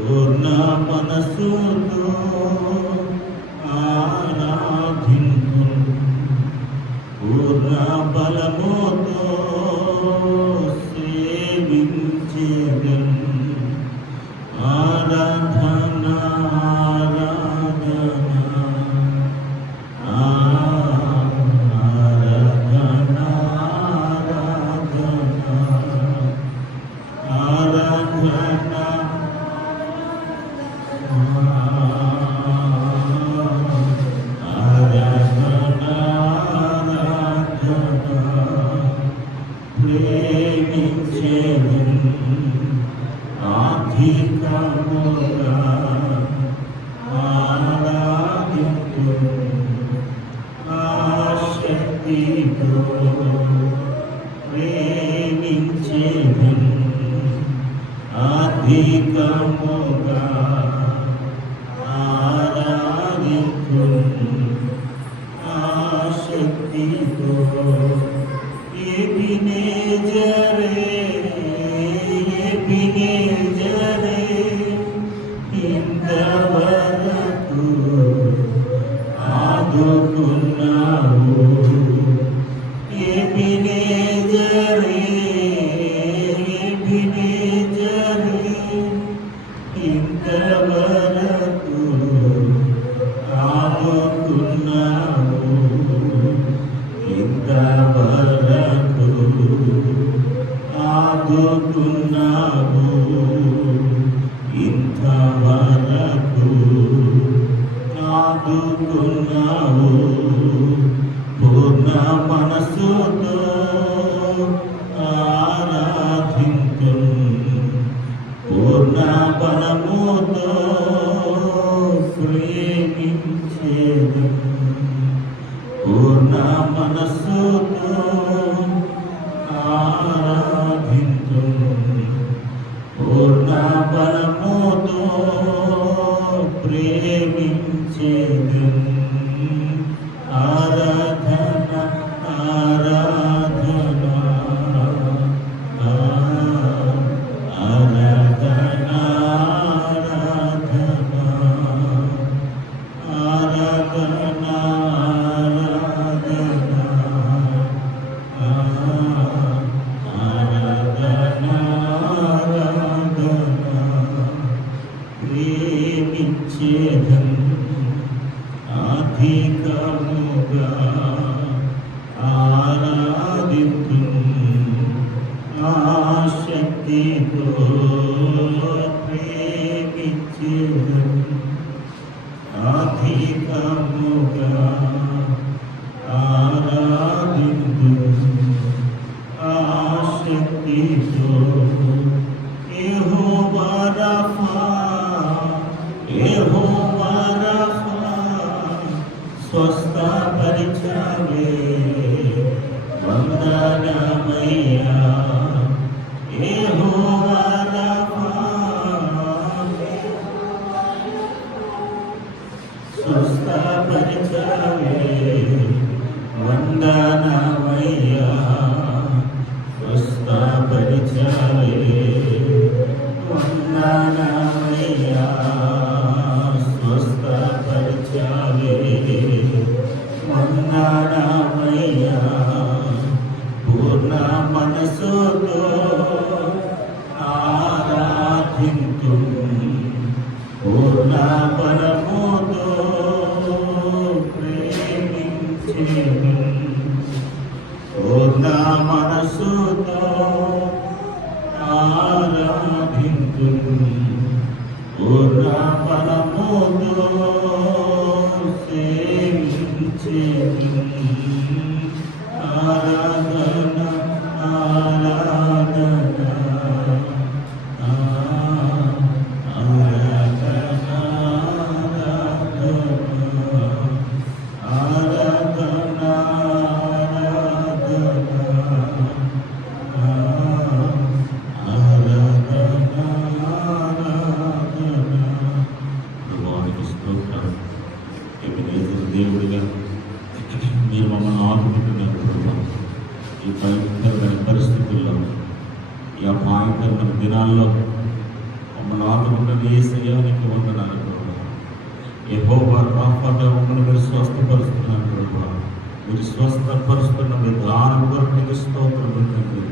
పూర్ణ బలముతో పూర్ణ మనసుతో ఆరాధింతును, పూర్ణ బలముతో సేవించెదను. ఆరాధన ఆరాధన దేవుడిగా మీరు మమ్మల్ని ఆదుకుంటున్నారు ప్రభావ. ఈ భయంకరమైన పరిస్థితుల్లో, ఈ అపాయకరమైన దినాల్లో మమ్మల్ని ఆదుకుంటున్న యేసయ్యానికి వందనాలు ప్రభావ. యెహోవా రాఫాగా మమ్మల్ని మీరు స్వస్థపరుస్తున్నారు ప్రభావ. మీరు స్వస్థపరుస్తున్న విధానం కొరకు మీకు స్తోత్రం తండ్రి.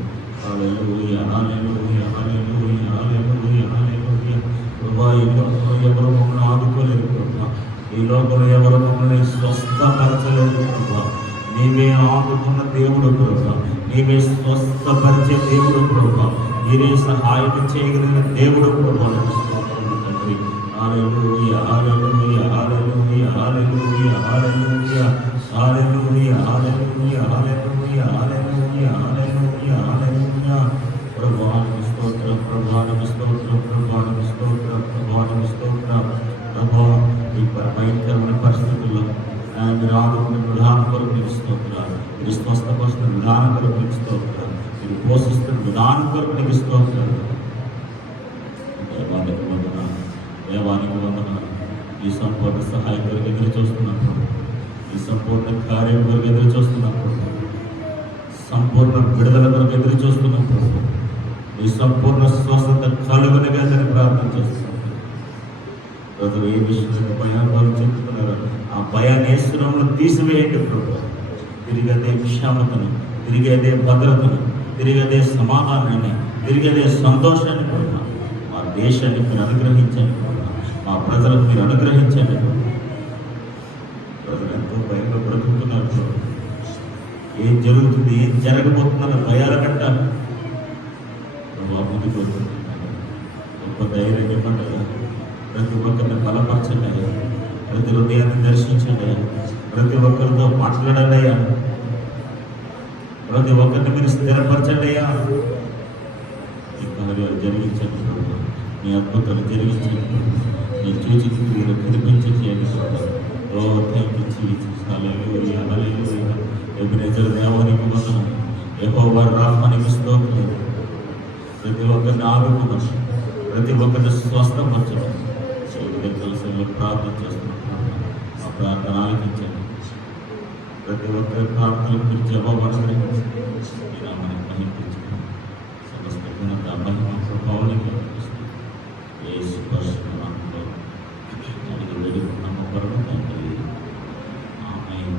హల్లెలూయా హల్లెలూయా హల్లెలూయా హల్లెలూయా హల్లెలూయా. ప్రభా, ఈ లోకంలో ఎవరు మమ్మల్ని ఆదుకోలేరు ప్రభా. ఈ లోకంలో ఎవరు మమ్మల్ని స్వస్థపరచలేదు ప్రభా. నీవే ఆదుకున్న దేవుడు ప్రభా. నీవే స్వస్థపరిచే దేవుడు ప్రభా. మీరే సహాయం చేయగలిగిన దేవుడు ప్రభా. తండ్రి హల్లెలూయా హల్లెలూయా హల్లెలూయా హల్లెలూయా హల్లెలూయా హల్లెలూయా హల్లెలూయా హల్లెలూయా హల్లెలూయా హల్లెలూయా హల్లెలూయా. ప్రభువానికి స్తోత్రం, ప్రభువానికి స్తోత్రం, ప్రభువానికి స్తోత్రం, ప్రభువానికి స్తోత్రం. ప్రభువా, ఈ భయంకరమైన పరిస్థితుల్లో మీరు ఆదుకున్న విధానం కొరకు మీకు స్తోత్రాలు. మీరు స్వస్థపరుస్తున్న విధానం కొరకు మీకు స్తోత్రాలు. మీరు పోషిస్తున్న విధానం కొరకు మీకు స్తోత్రాలు. దేవానికి వందనాలు, దేవానికి వందనాలు. ఈ సంపూర్ణ సహాయం కొరకు ఎదురు చూస్తున్నప్పుడు, ఈ సంపూర్ణ కార్యం కొరకు ఎదురు చూస్తున్నప్పుడు, సంపూర్ణ విడుదల కొరకు ఎదురు చూస్తున్నప్పుడు, ఈ సంపూర్ణ స్వస్థత కలుగునిగానే ప్రార్థన చేస్తున్నాం. ప్రజలు ఏ విషయంలో భయాలు చెప్తున్నారో ఆ భయాన్ని యేసునామములో తీసివేయండి ప్రభు. తిరిగి అదే క్షేమతను, తిరిగి అదే భద్రతను, తిరిగి అదే సమాధానాన్ని, తిరిగి అదే సంతోషాన్ని ప్రభు మా దేశాన్ని మీరు అనుగ్రహించండి ప్రభు. మా ప్రజలకు మీరు అనుగ్రహించండి ప్రభు. ప్రజలు ఎంతో భయంగా బ్రతుకుతున్నారు ప్రభు. ఏం జరుగుతుంది, ఏం జరగబోతుందన్న భయాల కంట ప్రభు ముందుకు వస్తున్నాను. గొప్ప ధైర్యం ఇవ్వండి. ప్రతి ఒక్కరిని బలపరచండి అయ్యా. ప్రతి హృదయాన్ని దర్శించండి అయ్యా. ప్రతి ఒక్కరితో మాట్లాడండి అయ్యా. ప్రతి ఒక్కరిని మీరు స్థిరపరచండి అయ్యా. ఈ కార్యాలు జరిగించండి ప్రభు. మీ అద్భుతాలు జరిగించండి ప్రభు. మీ చూచి మీరు కనిపించి చేయండి ప్రభు. ఓ thank you Jesus. Hallelujah hallelujah. Ebenezer దేవానికి వందనాలు. యెహోవా రాఫానికి స్తోత్రం. ప్రతి ఒక్కరిని ఆదుకున్నాం, ప్రతి ఒక్కరిని స్వస్థపరచడం కలిసి ప్రార్థన చేస్తున్నాం. ఆ ప్రార్థన ఆలకించండి. ప్రతి ఒక్కరి ప్రార్థనలకు మీరు జవాబు అనుగ్రహించి మనకి మహిళించుకున్నాం. సమస్త ఘనత మహిమ ప్రభావానికి యేసు పరిశుద్ధ నామములో అడిగి వేడుకున్నాము పరమ తండ్రి. ఆమేన్.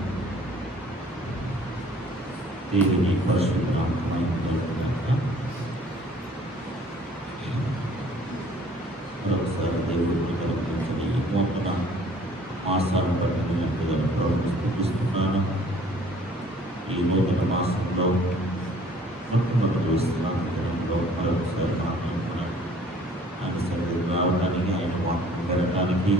దేవుని పరిశుద్ధ నామమున మరొకసారి దేవుడి నూతన మాసాలను బట్టి నేను ప్రారంభిస్తున్నాను. ఈ నూతన మాసంలో మొట్టమొదటి విశ్రాంతిలో మరొకసారి ఆయన సన్నిధికి రావడానికి, ఆయన వాక్యం వినడానికి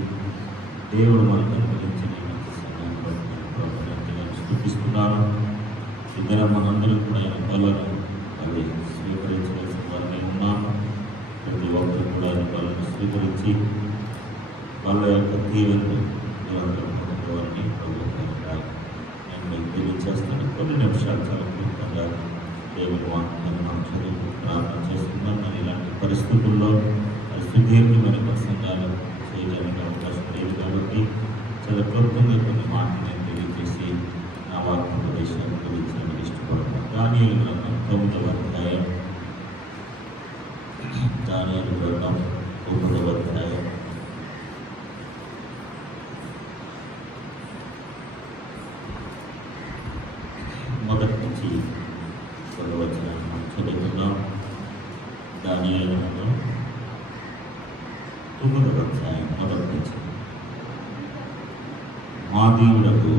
దేవుడు మనకు అనుగ్రహించిన సమయాన్ని బట్టి నేను స్తుతిస్తున్నాను. ఇద్దరు మనందరం కూడా ఆయన బలను అది స్వీకరించవలసిన వారిని ఉన్నాను. ప్రతి ఒక్కరు కూడా ఆయన బలను స్వీకరించి వాళ్ళ యొక్క దీవెనలు నిరంతరం పొందేవారిని ప్రభుత్వం నేను మీకు తెలియజేస్తాను. కొన్ని నిమిషాలు చాలా క్లుప్తంగా దేవుని వాక్యాన్ని మనం చదువు ప్రార్థన చేసుకుందాం. మరి ఇలాంటి పరిస్థితుల్లో సుదీర్ఘమైన ప్రసంగాలు చేయడానికి అవకాశం లేదు కాబట్టి చాలా క్లుప్తంగా కొన్ని మాటలు నేను తెలియజేసి నా వాక్య ప్రదేశాన్ని తెలియజేయడానికి ఇష్టపడతాను. దానియేలు గ్రంథం 9వ అధ్యాయం, దానియేలు గ్రంథం 9వ అధ్యాయం మొదటి నుంచి 10వ వచనాన్ని చదువుతున్నాం. దానియేలు గ్రంథం 9వ అధ్యాయం మొదటి నుంచి. మా దేవుడకు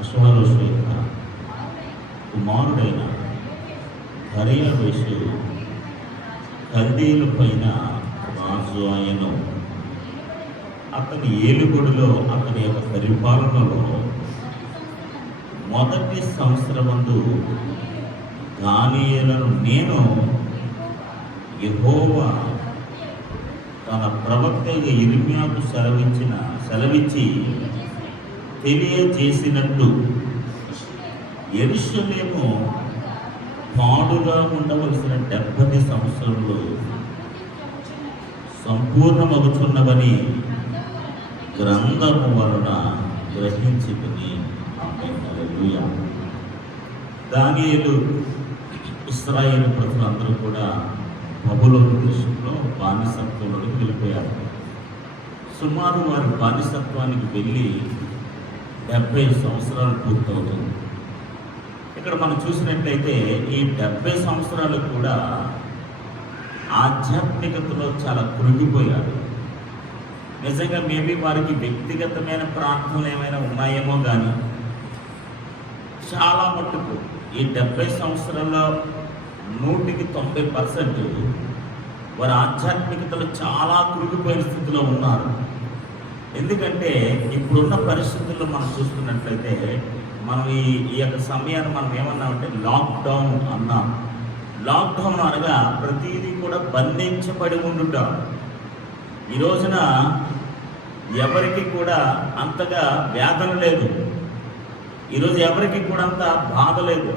అశ్వరోష యొక్క కుమారుడైన దర్యావేషు కల్దీయుల పైన రాజు ఆయను. అతని ఏలుబడిలో, అతని యొక్క పరిపాలనలో మొదటి సంవత్సరమందు దానియేలును నేను యెహోవా తన ప్రవక్త యిర్మీయాకు సెలవిచ్చి తెలియజేసినట్టు యెరూషలేము పాడుగా ఉండవలసిన 70 సంవత్సరములు సంపూర్ణమగుచున్నవని గ్రంథము వలన గ్రహించుకుని. హల్లెలూయా. దానియేలు ఇశ్రాయేలు ప్రజలందరూ కూడా బబులోను దేశంలో బానిసత్వంలోకి వెళ్ళిపోయారు. సుమారు వారి బానిసత్వానికి వెళ్ళి 70 సంవత్సరాలు పూర్తవుతుంది. ఇక్కడ మనం చూసినట్లయితే ఈ 70 సంవత్సరాలు కూడా ఆధ్యాత్మికతలో చాలా కృంగిపోయారు. నిజంగా మేబీ వారికి వ్యక్తిగతమైన ప్రార్థనలు ఏమైనా ఉన్నాయేమో కానీ చాలా మట్టుకు ఈ 70 సంవత్సరాల్లో 100% వారి ఆధ్యాత్మికతలో చాలా కృంగిపోయిన స్థితిలో ఉన్నారు. ఎందుకంటే ఇప్పుడున్న పరిస్థితుల్లో మనం చూసుకున్నట్లయితే మనం ఈ యొక్క సమయాన్ని మనం ఏమన్నామంటే లాక్డౌన్ అన్నాం. లాక్డౌన్ అనగా ప్రతిదీ కూడా బంధించబడి ఉండుట. ఈ రోజున ఎవరికి కూడా అంతగా వేదన లేదు, ఈరోజు ఎవరికి కూడా అంత బాధ లేదు.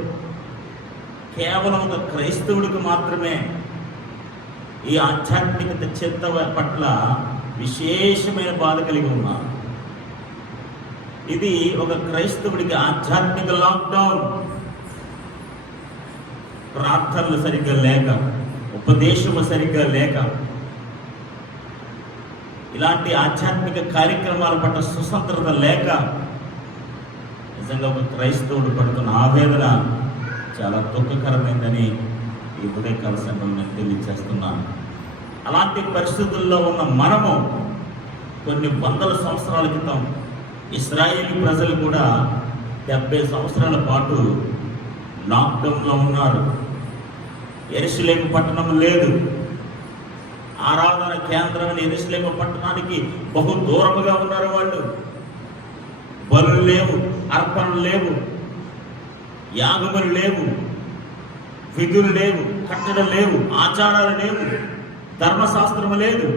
కేవలం ఒక క్రైస్తవుడికి మాత్రమే ఈ ఆధ్యాత్మికత చింత పట్ల విశేషమైన బాధ కలిగి ఉన్నారు. ఇది ఒక క్రైస్తవుడికి ఆధ్యాత్మిక లాక్డౌన్. ప్రార్థనలు సరిగ్గా లేక, ఉపదేశము సరిగ్గా లేక, ఇలాంటి ఆధ్యాత్మిక కార్యక్రమాల పట్ల సుసంత్రత లేక నిజంగా ఒక క్రైస్తవుడు పడుతున్న ఆవేదన చాలా దుఃఖకరమైందని ఈ ఉదయకాల సంఘం నేను తెలియజేస్తున్నాను. అలాంటి పరిస్థితుల్లో ఉన్న మనము కొన్ని వందల సంవత్సరాల క్రితం ఇశ్రాయేలీ ప్రజలు కూడా 70 సంవత్సరాల పాటు లాక్డౌన్లో ఉన్నారు. యెరూషలేము పట్టణం లేదు. ఆరాధన కేంద్రమైన యెరూషలేము పట్టణానికి బహు దూరముగా ఉన్నారు వాళ్ళు. బలులు లేవు, అర్పణలు లేవు, యాగములు లేవు, విధులు లేవు, కట్టడం లేవు, ఆచారాలు లేవు, ధర్మశాస్త్రము లేదు,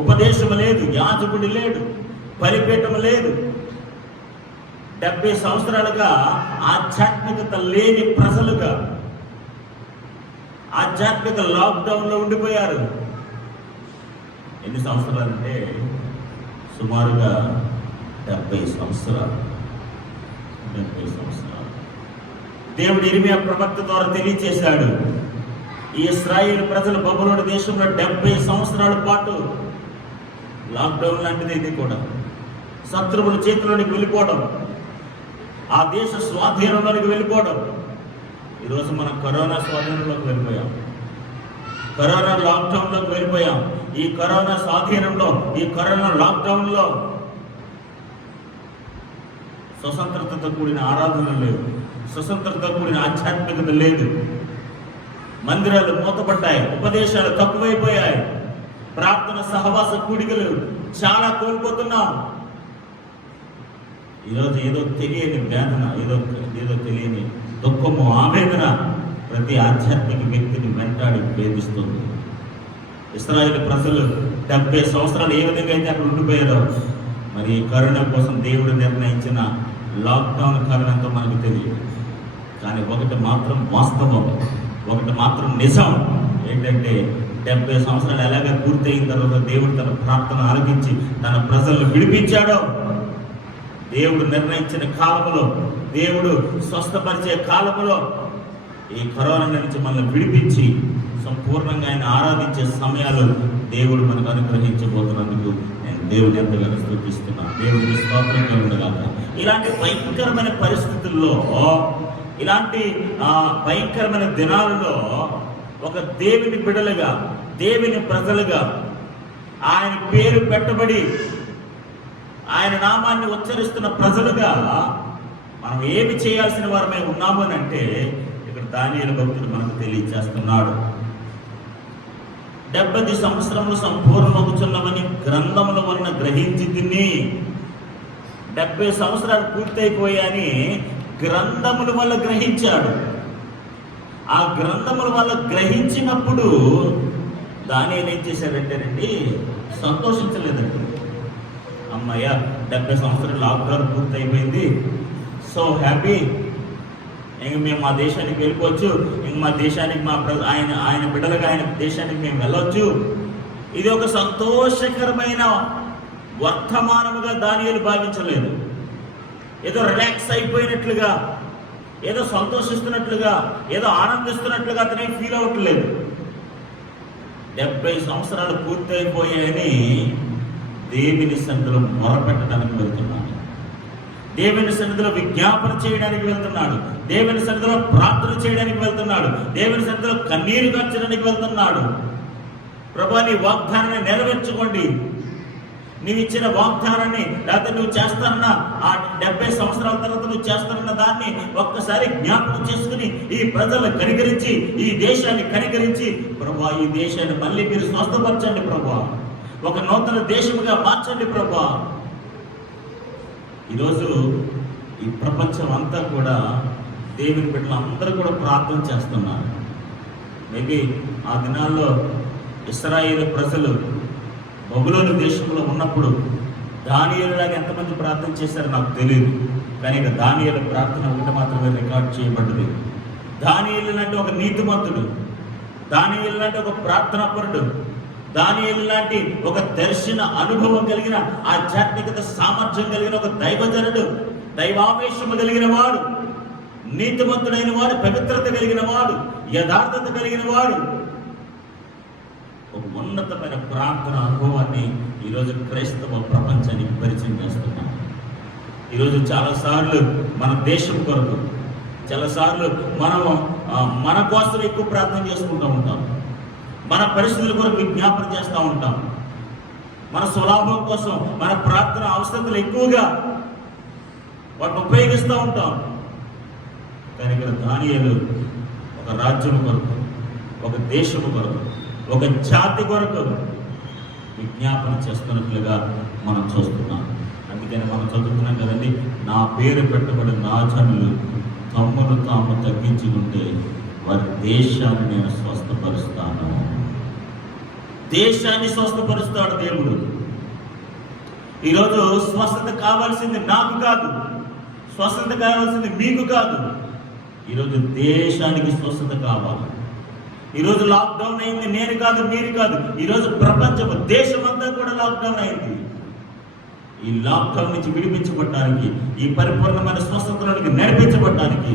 ఉపదేశము లేదు, యాజకుడు లేడు, బలిపీఠము లేదు. 70 సంవత్సరాలుగా ఆధ్యాత్మికత లేని ప్రజలుగా ఆధ్యాత్మిక లాక్డౌన్లో ఉండిపోయారు. ఎన్ని సంవత్సరాలంటే సుమారుగా 70 సంవత్సరాలు. 70 సంవత్సరాలు దేవుడు ఇర్మీయా ప్రవక్త ద్వారా తెలియచేశాడు. ఈ ఇశ్రాయేలు ప్రజలు బబులోను దేశంలో 70 సంవత్సరాల పాటు లాక్డౌన్ లాంటిది. ఇది కూడా శత్రువుల చేతిలోనికి వెళ్ళిపోవడం, ఆ దేశ స్వాధీనంలోనికి వెళ్ళిపోవడం. ఈరోజు మనం కరోనా స్వాధీనంలోకి వెళ్ళిపోయాం, కరోనా లాక్డౌన్లోకి వెళ్ళిపోయాం. ఈ కరోనా స్వాధీనంలో, ఈ కరోనా లాక్డౌన్లో స్వతంత్రతతో కూడిన ఆరాధన లేదు, స్వతంత్రతతో కూడిన ఆధ్యాత్మికత లేదు. మందిరాలు మూతపడ్డాయి, ఉపదేశాలు తక్కువైపోయాయి, ప్రార్థన సహవాస కూడికలు చాలా కోల్పోతున్నాం. ఈరోజు ఏదో తెలియని వేదన, ఏదో తెలియని దుఃఖము, ఆవేదన ప్రతి ఆధ్యాత్మిక వ్యక్తిని వెంటాడి వేధిస్తుంది. ఇశ్రాయేలు ప్రజలు 70 సంవత్సరాలు ఏ విధంగా అయితే అక్కడ ఉండిపోయారో, మరి కరోనా కోసం దేవుడు నిర్ణయించిన లాక్డౌన్ కారణంతో మనకు తెలియదు. కానీ ఒకటి మాత్రం వాస్తవం, ఒకటి మాత్రం నిజం ఏంటంటే 70 సంవత్సరాలు ఎలాగ పూర్తయిన తర్వాత దేవుడు తన ప్రార్థన ఆలకించి తన ప్రజలను విడిపించాడో, దేవుడు నిర్ణయించిన కాలంలో, దేవుడు స్వస్థపరిచే కాలంలో ఈ కరోనా నుంచి మనల్ని విడిపించి సంపూర్ణంగా ఆయన ఆరాధించే సమయాలు దేవుడు మనకు అనుగ్రహించబోతున్నందుకు నేను దేవుని ఎంతగానో స్తుతిస్తున్నాను. దేవుడికి స్తోత్రం కలుగునుగాక. ఇలాంటి భయంకరమైన పరిస్థితుల్లో, ఇలాంటి భయంకరమైన దినాలలో ఒక దేవుని బిడ్డలుగా, దేవుని ప్రజలుగా, ఆయన పేరు పెట్టబడి ఆయన నామాన్ని ఉచ్చరిస్తున్న ప్రజలుగా మనం ఏమి చేయాల్సిన వారమే ఉన్నాము అని అంటే ఇక్కడ దానియేలు భక్తుడు మనకు తెలియజేస్తున్నాడు. 70 సంవత్సరములు సంపూర్ణమవుతున్నవని గ్రంథముల వలన గ్రహించి తిని. 70 సంవత్సరాలు పూర్తయిపోయాని గ్రంథముల వల్ల గ్రహించాడు. ఆ గ్రంథముల వల్ల గ్రహించినప్పుడు దానియేలు ఏం చేశాడంటేనండి, సంతోషించలేదండి. అమ్మయ్య 70 సంవత్సరాలు లాక్డౌన్ పూర్తయిపోయింది, సో హ్యాపీ, ఇంక మేము మా దేశానికి వెళ్ళిపోవచ్చు, ఇంక మా దేశానికి ఆయన బిడ్డలుగా ఆయన దేశానికి మేము వెళ్ళొచ్చు. ఇది ఒక సంతోషకరమైన వర్తమానముగా దానియేలు భావించలేదు. ఏదో రిలాక్స్ అయిపోయినట్లుగా, ఏదో సంతోషిస్తున్నట్లుగా, ఏదో ఆనందిస్తున్నట్లుగా అతనే ఫీల్ అవ్వట్లేదు. 70 సంవత్సరాలు పూర్తయిపోయాయని దేవుని సన్నిధిలో మొరపెట్టడానికి వెళ్తున్నాడు. దేవుని సన్నిధిలో విజ్ఞాపన చేయడానికి వెళ్తున్నాడు. దేవుని సన్నిధిలో ప్రార్థన చేయడానికి వెళ్తున్నాడు. దేవుని సన్నిధిలో కన్నీరు కార్చడానికి వెళ్తున్నాడు. ప్రభువా, నీ వాగ్దానాన్ని నెరవేర్చుకోండి. నీవు ఇచ్చిన వాగ్దానాన్ని, లేకపోతే నువ్వు చేస్తానన్న ఆ 70 సంవత్సరాల తర్వాత నువ్వు చేస్తానన్న దాన్ని ఒక్కసారి జ్ఞాపకం చేసుకుని ఈ ప్రజలను కనికరించి, ఈ దేశాన్ని కనికరించి, ప్రభువా ఈ దేశాన్ని మళ్ళీ మీరు స్వస్థపరచండి ప్రభువా, ఒక నూతన దేశముగా మార్చండి ప్రభువా. ఈరోజు ఈ ప్రపంచం అంతా కూడా దేవుని బిడ్డలు అందరూ కూడా ప్రార్థన చేస్తున్నారు. మేబీ ఆ దినాల్లో ఇశ్రాయేలు ప్రజలు బబులోను దేశంలో ఉన్నప్పుడు దానియేలులాగా ఎంతమంది ప్రార్థన చేశారో నాకు తెలియదు, కానీ ఇక దానియేలు ప్రార్థన ఒకటి మాత్రమే రికార్డ్ చేయబడ్డది. దానియేలు లాంటి ఒక నీతిమంతుడు, దానియేలు లాంటి ఒక ప్రార్థనాపరుడు, దానియేలు లాంటి ఒక దర్శన అనుభవం కలిగిన, ఆధ్యాత్మికత సామర్థ్యం కలిగిన ఒక దైవజనుడు, దైవావేశము కలిగిన వాడు, నీతిమంతుడైన వాడు, పవిత్రత కలిగిన వాడు, యథార్థత కలిగిన వాడు, ఒక ఉన్నతమైన ప్రార్థన అనుభవాన్ని ఈరోజు క్రైస్తవ ప్రపంచానికి పరిచయం చేస్తున్నాం. ఈరోజు చాలాసార్లు మన దేశం కొరకు, చాలాసార్లు మన కోసం ఎక్కువ ప్రార్థన చేసుకుంటూ ఉంటాం. మన పరిస్థితుల కొరకు విజ్ఞాపన చేస్తూ ఉంటాం. మన స్వలాభం కోసం మన ప్రార్థన అవసరతలు ఎక్కువగా వాటిని ఉపయోగిస్తూ ఉంటాం. కానీ ఇక్కడ దానియేలు ఒక రాజ్యం కొరకు, ఒక దేశము కొరకు, ఒక జాతి కొరకు విజ్ఞాపన చేస్తున్నట్లుగా మనం చూస్తున్నాం. అందుకని మనం చదువుతున్నాం కదండి, నా పేరు పెట్టబడిన నా జనులు తమ్మును తాము తగ్గించుకుంటే వారి దేశాన్ని నేను స్వస్థపరుస్తాను. దేశాన్ని స్వస్థపరుస్తాడు దేవుడు. ఈరోజు స్వస్థత కావాల్సింది నాకు కాదు, స్వస్థత కావాల్సింది మీకు కాదు. ఈరోజు దేశానికి స్వస్థత కావాలి. ఈరోజు లాక్డౌన్ అయింది నేను కాదు, మీరు కాదు. ఈరోజు ప్రపంచం, దేశం అంతా కూడా లాక్డౌన్ అయింది. ఈ లాక్డౌన్ నుంచి విడిపించబడడానికి, ఈ పరిపూర్ణమైన స్వస్థతలోనికి నడిపించబడడానికి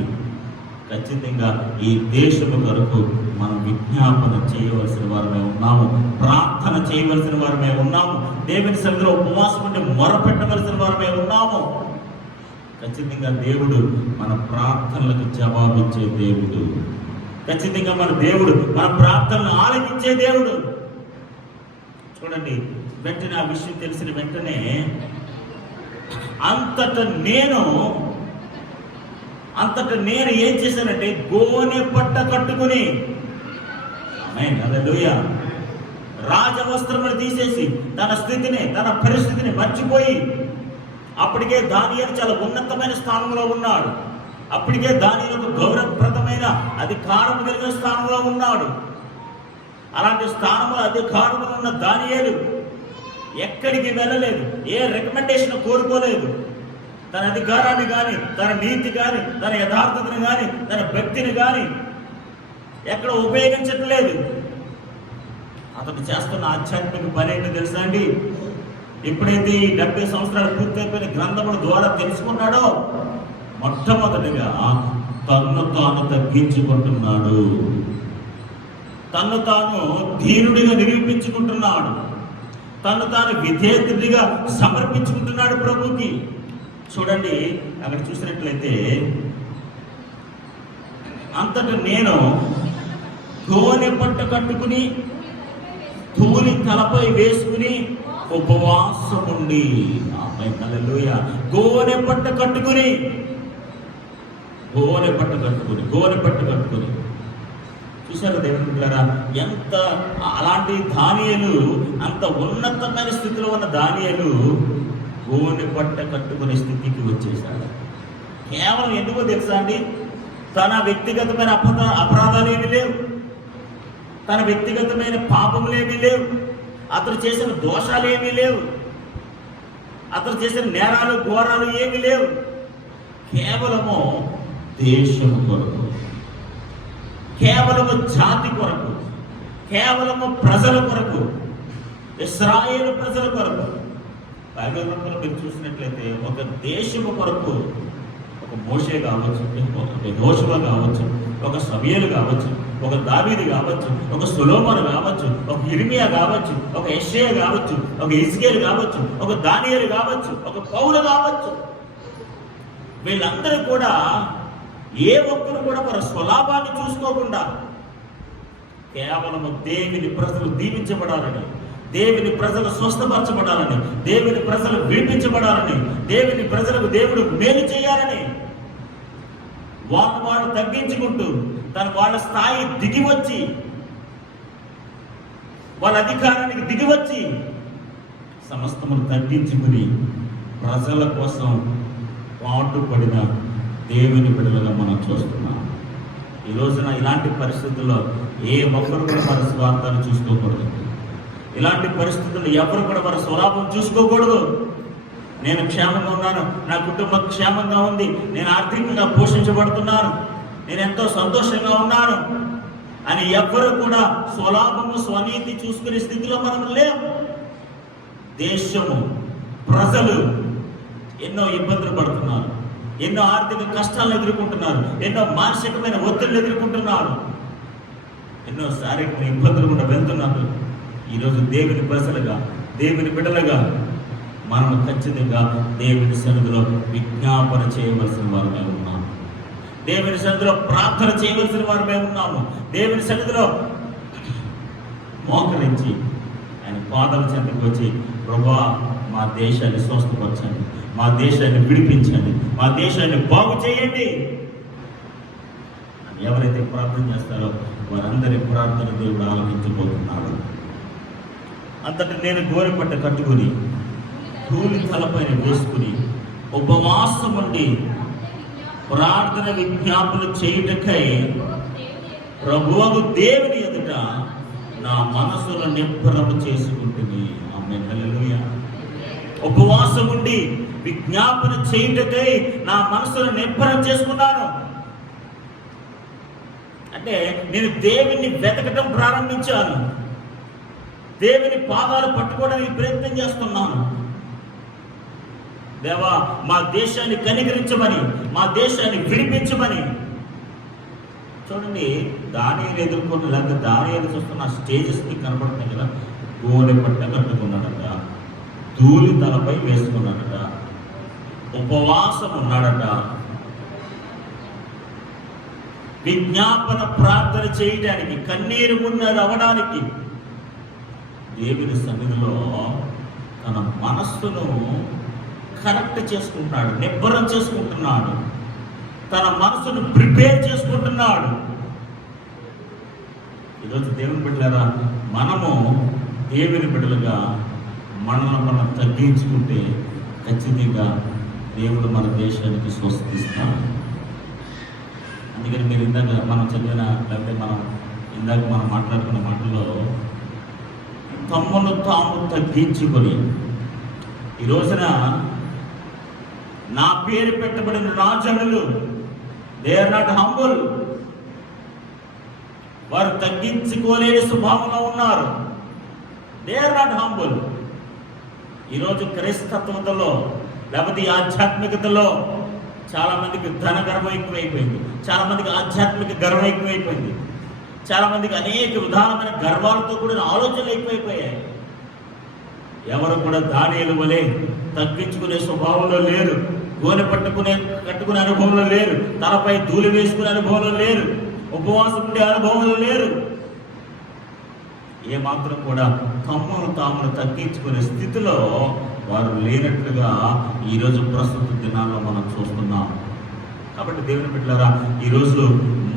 ఖచ్చితంగా ఈ దేశము కొరకు మనం విజ్ఞాపన చేయవలసిన వారమే ఉన్నాము, ప్రార్థన చేయవలసిన వారమే ఉన్నాము, దేవుని సన్నిధిలో ఉపవాసం ఉంటే మొరపెట్టవలసిన వారమే ఉన్నాము. ఖచ్చితంగా దేవుడు మన ప్రార్థనలకు జవాబిచ్చే దేవుడు. ఖచ్చితంగా మన దేవుడు మన ప్రార్థనలు ఆలకించే దేవుడు. చూడండి, వెంటనే ఆ విషయం తెలిసిన వెంటనే అంతట నేను ఏం చేశానంటే గోనె పట్ట కట్టుకుని, హల్లెలూయా, రాజవస్త్రములు తీసేసి తన స్థితిని, తన పరిస్థితిని మర్చిపోయి, అప్పటికే దానియేలు చాలా ఉన్నతమైన స్థానంలో ఉన్నాడు. అప్పటికే దానియేలు గౌరవప్రదమైన అధికారము కలిగిన స్థానంలో ఉన్నాడు. అలాంటి స్థానంలో అధికారములు ఉన్న దానియేలు ఎక్కడికి వెళ్ళలేదు, ఏ రికమెండేషన్ కోరుకోలేదు. తన అధికారాన్ని కానీ, తన నీతి కానీ, తన యథార్థతను కానీ, తన భక్తిని కానీ ఎక్కడ ఉపయోగించట్లేదు. అతను చేస్తున్న ఆధ్యాత్మిక పని ఏంటో తెలుసా అండి? ఎప్పుడైతే ఈ 70 సంవత్సరాలు పూర్తయిపోయిన గ్రంథముల ద్వారా తెలుసుకున్నాడో, మొట్టమొదటిగా తన్ను తాను తగ్గించుకుంటున్నాడు, తన్ను తాను ధీరుడిగా నిరూపించుకుంటున్నాడు, తను తాను విధేయుడిగా సమర్పించుకుంటున్నాడు ప్రభుకి. చూడండి, అక్కడ చూసినట్లయితే అంతటా నేను గోనె పట్ట కట్టుకుని ధూళి తలపై వేసుకుని ఉపవాసముండి, హల్లెలూయా, గోనె పట్ట కట్టుకుని గోనె పట్టు కట్టుకొని చూసారా దేవుని బిడ్డలారా, ఎంత అలాంటి దానియేలు, అంత ఉన్నతమైన స్థితిలో ఉన్న దానియేలు గోనె పట్ట కట్టుకునే స్థితికి వచ్చేసాడు. కేవలం ఎందుకో తెలుసా అండి, తన వ్యక్తిగతమైన అపరాధాలు ఏమీ లేవు, తన వ్యక్తిగతమైన పాపములేమీ లేవు, అతను చేసిన దోషాలు ఏమీ లేవు, అతను చేసిన నేరాలు ఘోరాలు ఏమీ లేవు. కేవలము దేశము కొరకు, కేవలము జాతి కొరకు, కేవలము ప్రజల కొరకు, ఇశ్రాయేలు ప్రజల కొరకు. బైబిల్ గ్రంథంలో మీరు చూసినట్లయితే ఒక దేశము కొరకు ఒక మోషే కావచ్చు, ఒక యెహోషువ కావచ్చు, ఒక సమూయేలు కావచ్చు, ఒక దావీదు కావచ్చు, ఒక సొలొమోను కావచ్చు, ఒక యిర్మీయా కావచ్చు, ఒక యెషయా కావచ్చు, ఒక హిజ్కియేలు కావచ్చు, ఒక దానియేలు కావచ్చు, ఒక పౌలు కావచ్చు. వీళ్ళందరూ కూడా ఏ ఒక్కరు కూడా వారి స్వలాభాన్ని చూసుకోకుండా కేవలము దేవుని ప్రజలు దీవించబడాలని, దేవుని ప్రజలు స్వస్థపరచబడాలని, దేవుని ప్రజలు విడిపించబడాలని, దేవుని ప్రజలకు దేవుడు మేలు చేయాలని వాళ్ళు తగ్గించుకుంటూ వాళ్ళ స్థాయి దిగివచ్చి, వాళ్ళ అధికారానికి దిగివచ్చి సమస్తమును తగ్గించుకుని ప్రజల కోసం పాటుపడిన దేవుని బిడ్డలుగా మనం చూస్తున్నాం. ఈ రోజున ఇలాంటి పరిస్థితుల్లో ఏ ఒక్కరు కూడా వారి స్వార్థాన్ని చూసుకోకూడదు. ఇలాంటి పరిస్థితుల్లో ఎవరు కూడా వారి స్వలాభం చూసుకోకూడదు. నేను క్షేమంగా ఉన్నాను, నా కుటుంబం క్షేమంగా ఉంది, నేను ఆర్థికంగా పోషించబడుతున్నాను, నేను ఎంతో సంతోషంగా ఉన్నాను అని ఎవ్వరు కూడా స్వలాభము స్వనీతి చూసుకునే స్థితిలో మనం లేము. దేశము ప్రజలు ఎన్నో ఇబ్బందులు పడుతున్నారు, ఎన్నో ఆర్థిక కష్టాలను ఎదుర్కొంటున్నారు, ఎన్నో మానసికమైన ఒత్తిళ్లు ఎదుర్కొంటున్నారు, ఎన్నో శారీరక ఇబ్బందులు కూడా వెళ్తున్నారు. ఈరోజు దేవుని ప్రజలుగా, దేవుని బిడ్డలుగా మనం ఖచ్చితంగా దేవుని సన్నిధిలో విజ్ఞాపన చేయవలసిన వారమే ఉన్నాము. దేవుని సన్నిధిలో ప్రార్థన చేయవలసిన వారమే ఉన్నాము. దేవుని సన్నిధిలో మోకరించి ఆయన పాదాల చెంతకు వచ్చి, ప్రభువా మా దేశాన్ని స్వస్థపరచండి, మా దేశాన్ని విడిపించండి, మా దేశాన్ని బాగు చేయండి అని ఎవరైతే ప్రార్థన చేస్తారో వారందరి ప్రార్థన దేవుడు ఆలకించబోతున్నాడు. అంతటి నేను గోనెపట్ట కట్టుకుని ధూళి తలపైన వేసుకుని ఉపవాసం ఉండి ప్రార్థన విజ్ఞాపన చేయుటకై ప్రభువు దేవుని ఎదుట నా మనసును నిబ్బరము చేసుకుంటుంది. ఆమేన్, హల్లెలూయా. ఉపవాసం ఉండి విజ్ఞాపన చేయుటకై నా మనసును నిబ్బరం చేసుకున్నాను. అంటే నేను దేవుని వెతకటం ప్రారంభించాను, దేవుని పాదాలు పట్టుకోవడానికి ప్రయత్నం చేస్తున్నాను. దేవా మా దేశాన్ని కనికరించమని, మా దేశాన్ని విడిపించమని. చూడండి, దానియేలు ఎదుర్కొని, లేకపోతే దానియేలు చూస్తున్న స్టేజెస్ కనబడుతున్నాయి కదా. గోనెపట్ట కట్టుకున్నాడట, ధూళి తలపై వేసుకున్నాడట, ఉపవాసం ఉన్నాడట, విజ్ఞాపన ప్రార్థన చేయడానికి, కన్నీరు మున్నరు అవడానికి దేవుని సన్నిధిలో తన మనస్సును కరెక్ట్ చేసుకుంటున్నాడు, నిబ్బరం చేసుకుంటున్నాడు, తన మనసును ప్రిపేర్ చేసుకుంటున్నాడు. ఈరోజు దేవుని బిడ్డలారా, మనము దేవుని బిడ్డలుగా మనల్ని మనం తగ్గించుకుంటే ఖచ్చితంగా దేవుడు మన దేశానికి స్వస్థిస్తాడు. అందుకని మీరు ఇందాక మనం చదివిన, లేకపోతే ఇందాక మనం మాట్లాడుకున్న మాటల్లో తమ్మును తాము తగ్గించుకొని, ఈ రోజున నా పేరు పెట్టబడిన నా జనులు, దే ఆర్ నాట్ హంబుల్, వారు తగ్గించుకోలేని స్వభావంలో ఉన్నారు. They are not humble. ఈరోజు క్రైస్తత్వంలో, లేకపోతే ఆధ్యాత్మికతలో చాలా మందికి ధన గర్వం ఎక్కువైపోయింది, చాలా మందికి ఆధ్యాత్మిక గర్వం ఎక్కువైపోయింది, చాలా మందికి అనేక విధానమైన గర్వాలతో కూడిన ఆలోచనలు ఎక్కువైపోయాయి. ఎవరు కూడా దానియేలు వలె తగ్గించుకునే స్వభావంలో లేరు, గోనె కట్టుకునే అనుభవంలో లేరు, తలపై ధూళి వేసుకునే అనుభవంలో లేరు, ఉపవాసం ఉండే అనుభవంలో లేరు. ఏమాత్రం కూడా తమ్మును తామును తగ్గించుకునే స్థితిలో వారు లేనట్లుగా ఈరోజు ప్రస్తుత దినాల్లో మనం చూస్తున్నాం. కాబట్టి దేవుని బిడ్డలారా, ఈరోజు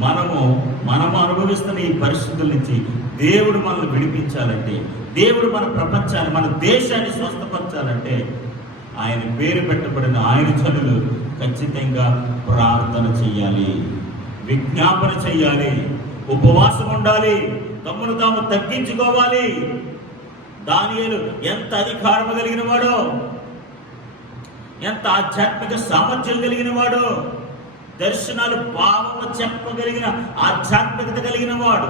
మనము అనుభవిస్తున్న ఈ పరిస్థితుల నుంచి దేవుడు మనల్ని విడిపించాలంటే, దేవుడు మన ప్రపంచాన్ని, మన దేశాన్ని స్వస్థపరచాలంటే, ఆయన పేరు పెట్టబడిన ఆయన జనులు ఖచ్చితంగా ప్రార్థన చెయ్యాలి, విజ్ఞాపన చెయ్యాలి, ఉపవాసం ఉండాలి, తమను తాము తగ్గించుకోవాలి. దానియేలు ఎంత అధికారము కలిగిన వాడో, ఎంత ఆధ్యాత్మిక సామర్థ్యం కలిగిన వాడో, దర్శనాలు భావము చెప్పగలిగిన ఆధ్యాత్మికత కలిగిన వాడు,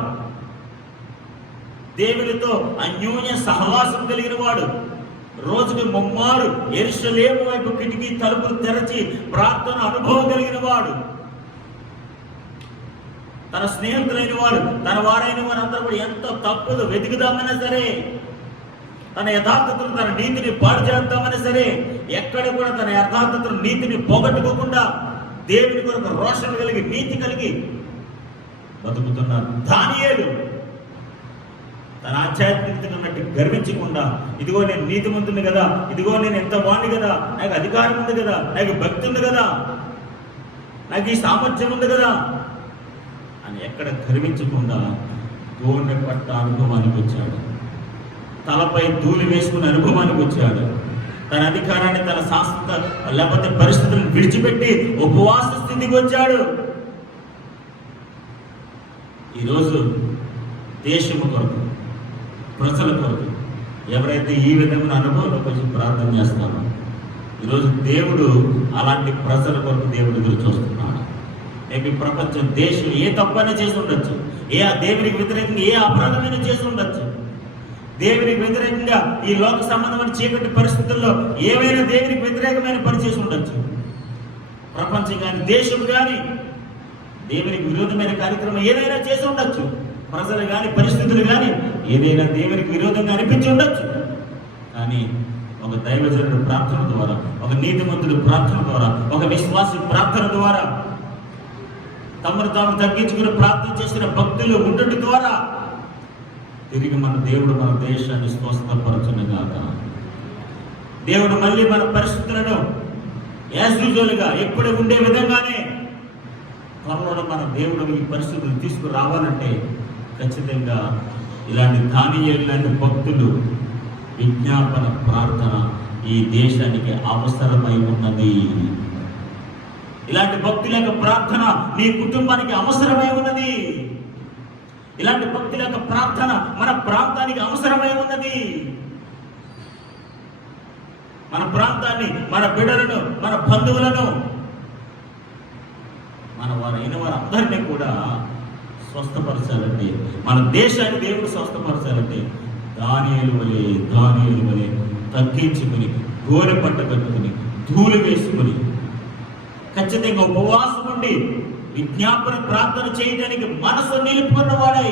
దేవునితో అన్యోన్య సహవాసం కలిగిన వాడు, రోజుకి ముమ్మారు యెరూషలేము వైపు కిటికీ తలుపులు తెరచి ప్రార్థన అనుభవం కలిగిన వాడు, తన స్నేహితులైన వారు, తన వారైన వారు అందరూ కూడా ఎంత తప్పులు వెతుకుదామన్నా సరే, తన యథార్థతను, తన నీతిని పాడు చేద్దామని సరే, ఎక్కడ కూడా తన యథార్థతను, నీతిని పోగొట్టుకోకుండా దేవుని కొరకు రోషణ కలిగి, నీతి కలిగి బతుకుతున్న దానియేలు తన ఆధ్యాత్మికతను ఉన్నట్టు గర్వించకుండా, ఇదిగో నేను నీతిమంతుని కదా, ఇదిగో నేను ఎంత వాణ్ణి కదా, నాకు అధికారం ఉంది కదా, నాకు భక్తి ఉంది కదా, నాకు ఈ సామర్థ్యం ఉంది కదా అని ఎక్కడ గర్వించకుండా గోనె పట్ట అనుభవానికి వచ్చాడు, తలపై ధూళి వేసుకునే అనుభవానికి వచ్చాడు. తన అధికారాన్ని, తన శాస్త్ర లేకపోతే పరిస్థితులను విడిచిపెట్టి ఉపవాస స్థితికి వచ్చాడు. ఈరోజు దేశము కొరకు, ప్రజల కొరకు ఎవరైతే ఈ విధమైన అనుభవంలో కొంచెం ప్రార్థన చేస్తారో, ఈరోజు దేవుడు అలాంటి ప్రజల కొరకు దేవుడు ఎదురు చూస్తున్నాడు. మేబీ ప్రపంచం, దేశం ఏ తప్పైనా చేసి ఉండొచ్చు, దేవునికి వ్యతిరేకంగా ఏ అపరాధమైనా చేసి ఉండొచ్చు, దేవునికి వ్యతిరేకంగా ఈ లోక సంబంధమైన చీకటి పరిస్థితుల్లో ఏవైనా దేవునికి వ్యతిరేకమైన పని చేసి ఉండొచ్చు. ప్రపంచం కానీ, దేశం కానీ దేవునికి విరోధమైన కార్యక్రమం ఏదైనా చేసి ఉండొచ్చు. ప్రజలు కానీ, పరిస్థితులు కానీ ఏదైనా దేవునికి విరోధంగా అనిపించి ఉండొచ్చు. కానీ ఒక దైవజనుడు ప్రార్థన ద్వారా, ఒక నీతిమంతుడు ప్రార్థన ద్వారా, ఒక విశ్వాసి ప్రార్థన ద్వారా, తమను తాము తగ్గించుకుని ప్రార్థన చేసిన భక్తులు ఉండటం ద్వారా తిరిగి మన దేవుడు మన దేశాన్ని స్వస్థపరచునుగాక. దేవుడు మళ్ళీ మన పరిస్థితులను యాజ్యూజువల్గా ఎప్పుడు ఉండే విధంగానే త్వరలో మన దేవుడు ఈ పరిస్థితులు తీసుకురావాలంటే ఖచ్చితంగా ఇలాంటి దానియేలు లాంటి భక్తులు విజ్ఞాపన ప్రార్థన ఈ దేశానికి అవసరమై ఉన్నది. ఇలాంటి భక్తుల యొక్క ప్రార్థన నీ కుటుంబానికి అవసరమై ఉన్నది. ఇలాంటి భక్తుల యొక్క ప్రార్థన మన ప్రాంతానికి అవసరమై ఉన్నది. మన ప్రాంతాన్ని, మన బిడ్డలను, మన బంధువులను, మన వారైన వారందరినీ కూడా స్వస్థపరచాలంటే, మన దేశాన్ని దేవుడు స్వస్థపరచాలంటే దానియేలు వలె తగ్గించుకుని, గోనె పట్ట కట్టుకుని, ధూళి వేసుకుని, ఖచ్చితంగా ఉపవాసం ఉండి విజ్ఞాపన ప్రార్థన చేయడానికి మనసు నిలుపుకున్నవాడై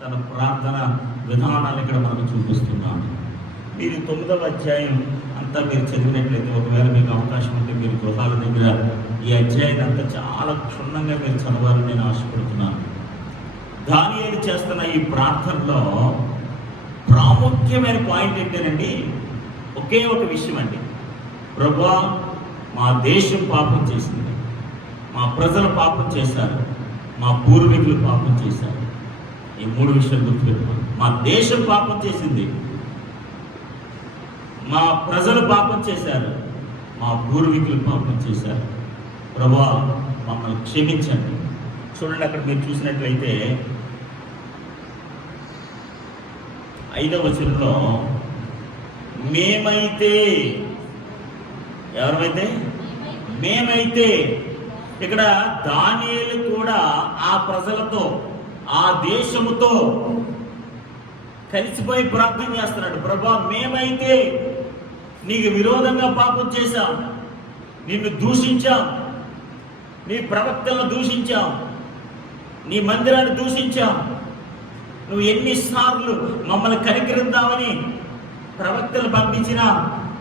తన ప్రార్థన విధానాన్ని ఇక్కడ మనకు చూపిస్తున్నాడు. మీరు 9వ అధ్యాయం అంతా మీరు చదివినట్లయితే, ఒకవేళ మీకు అవకాశం ఉంటే మీరు గృహాల దగ్గర ఈ అధ్యాయం అంతా చాలా క్షుణ్ణంగా మీరు చదవాలని నేను ఆశపడుతున్నాను. దానియేలు చేస్తున్న ఈ ప్రార్థనలో ప్రాముఖ్యమైన పాయింట్ ఏంటండి, ఒకే ఒక విషయం అండి. ప్రభువా, మా దేశం పాపం చేసింది, మా ప్రజలు పాపం చేశారు, మా పూర్వీకులు పాపం చేశారు. ఈ 3 విషయాలు గుర్తుపెట్టుకోండి. మా దేశం పాపం చేసింది, మా ప్రజలు పాపం చేశారు, మా పూర్వీకులు పాపం చేశారు. ప్రభువా, మమ్మల్ని క్షమించండి. చూడండి, అక్కడ మీరు చూసినట్లయితే 5వ వచనంలో మేమైతే, ఎవరైతే మేమైతే, ఇక్కడ దానియేలు కూడా ఆ ప్రజలతో, ఆ దేశముతో కలిసిపోయి ప్రార్థన చేస్తున్నాడు. ప్రభువా, మేమైతే నీకు విరోధంగా పాపం చేశాం, నిన్ను దూషించాం, నీ ప్రవక్తలను దూషించాం, నీ మందిరాన్ని దూషించాం, నువ్వు ఎన్నిసార్లు మమ్మల్ని కనికరిద్దామని ప్రవక్తలు పంపించిన,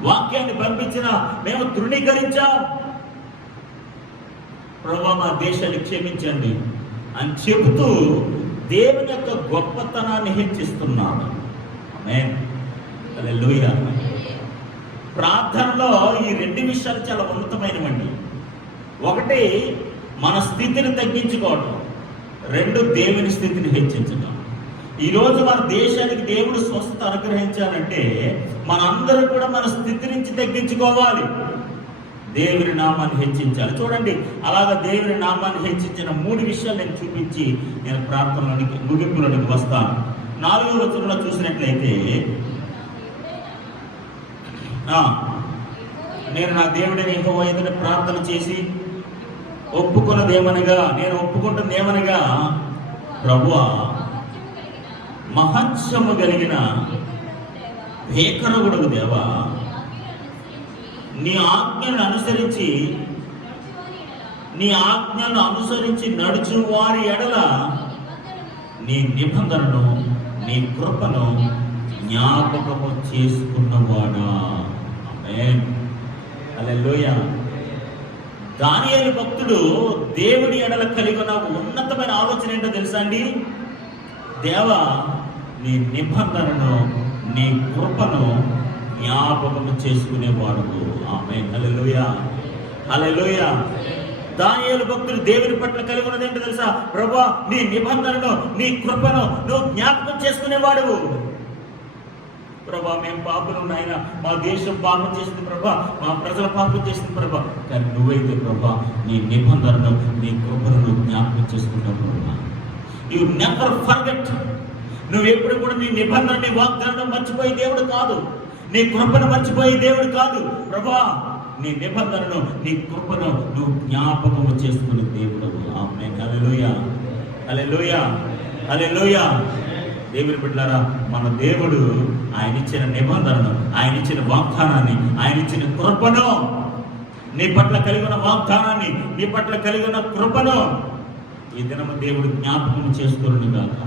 వాక్యాన్ని పంపించిన మేము తృణీకరించాం. ప్రభువా, మా దేశాన్ని క్షమించండి అని చెబుతూ దేవుని యొక్క గొప్పతనాన్ని హెచ్చిస్తున్నాడు. ఆమేన్, హల్లెలూయా. ప్రార్థనలో ఈ 2 విషయాలు చాలా ఉన్నతమైనవండి. ఒకటి మన స్థితిని తగ్గించుకోవడం, రెండు దేవుని స్థితిని హెచ్చించడం. ఈరోజు మన దేశానికి దేవుడు స్వస్థత అనుగ్రహించాలంటే మనందరూ కూడా మన స్థితి నుంచి తగ్గించుకోవాలి, దేవుని నామాన్ని హెచ్చించాలి. చూడండి, అలాగా దేవుని నామాన్ని హెచ్చించిన 3 విషయాలు నేను చూపించి నేను ప్రార్థనలోనికి ముగింపులోనికి వస్తాను. 4వ వచనంలో చూసినట్లయితే, నేను నా దేవుడిని యెహోవా ఎదుట ప్రార్థన చేసి నేను ఒప్పుకుంటుంది ఏమనగా, ప్రభువా, మహత్యము కలిగిన భీకరగుడగు దేవా, నీ ఆజ్ఞను అనుసరించి నడుచు వారి ఎడల నీ నిబంధనను, నీ కృపను జ్ఞాపకము చేసుకున్నవాడా. ఆమేన్, హల్లెలూయా. దానియేలు భక్తుడు దేవుడి ఎడల కలిగి ఉన్న ఉన్నతమైన ఆలోచన ఏంటో తెలుసా అండి? దేవా, నీ నిబంధనను, నీ కృపను జ్ఞాపకము చేసుకునేవాడు. ఆమేన్, హల్లెలూయా, హల్లెలూయా. దానియేలు భక్తుడు దేవుని పట్ల కలిగి ఉన్నది ఏంటో తెలుసా? ప్రభువా, నీ నిబంధనను, నీ కృపను నువ్వు జ్ఞాపకం చేసుకునేవాడు. ప్రభా, మేము పాపలు నాయన, మా దేశం పాపం చేసింది ప్రభా, మా ప్రజల పాపం చేసింది ప్రభా, కానీ నువ్వైతే ప్రభా నీ నిబంధనను, నీ కృపను జ్ఞాపకం చేసుకుంటావు ప్రభా. You never forget. నువ్వు ఎప్పుడు కూడా నీ నిబంధన, నీ వాగ్దానం మర్చిపోయే దేవుడు కాదు, నీ కృపను మర్చిపోయే దేవుడు కాదు. ప్రభా, నీ నిబంధనను, నీ కృపను నువ్వు జ్ఞాపకము చేసుకునే దేవుడు. ఆమేన్, హల్లెలూయా, హల్లెలూయా, హల్లెలూయా. దేవుని బిడ్డలారా, మన దేవుడు ఆయన ఇచ్చిన నిబంధనను, ఆయన ఇచ్చిన వాగ్దానాన్ని, ఆయన ఇచ్చిన కృపను, నీ పట్ల కలిగిన వాగ్దానాన్ని, నీ పట్ల కలిగిన కృపను ఈ దినము దేవుడు జ్ఞాపకం చేసుకోరును గాక.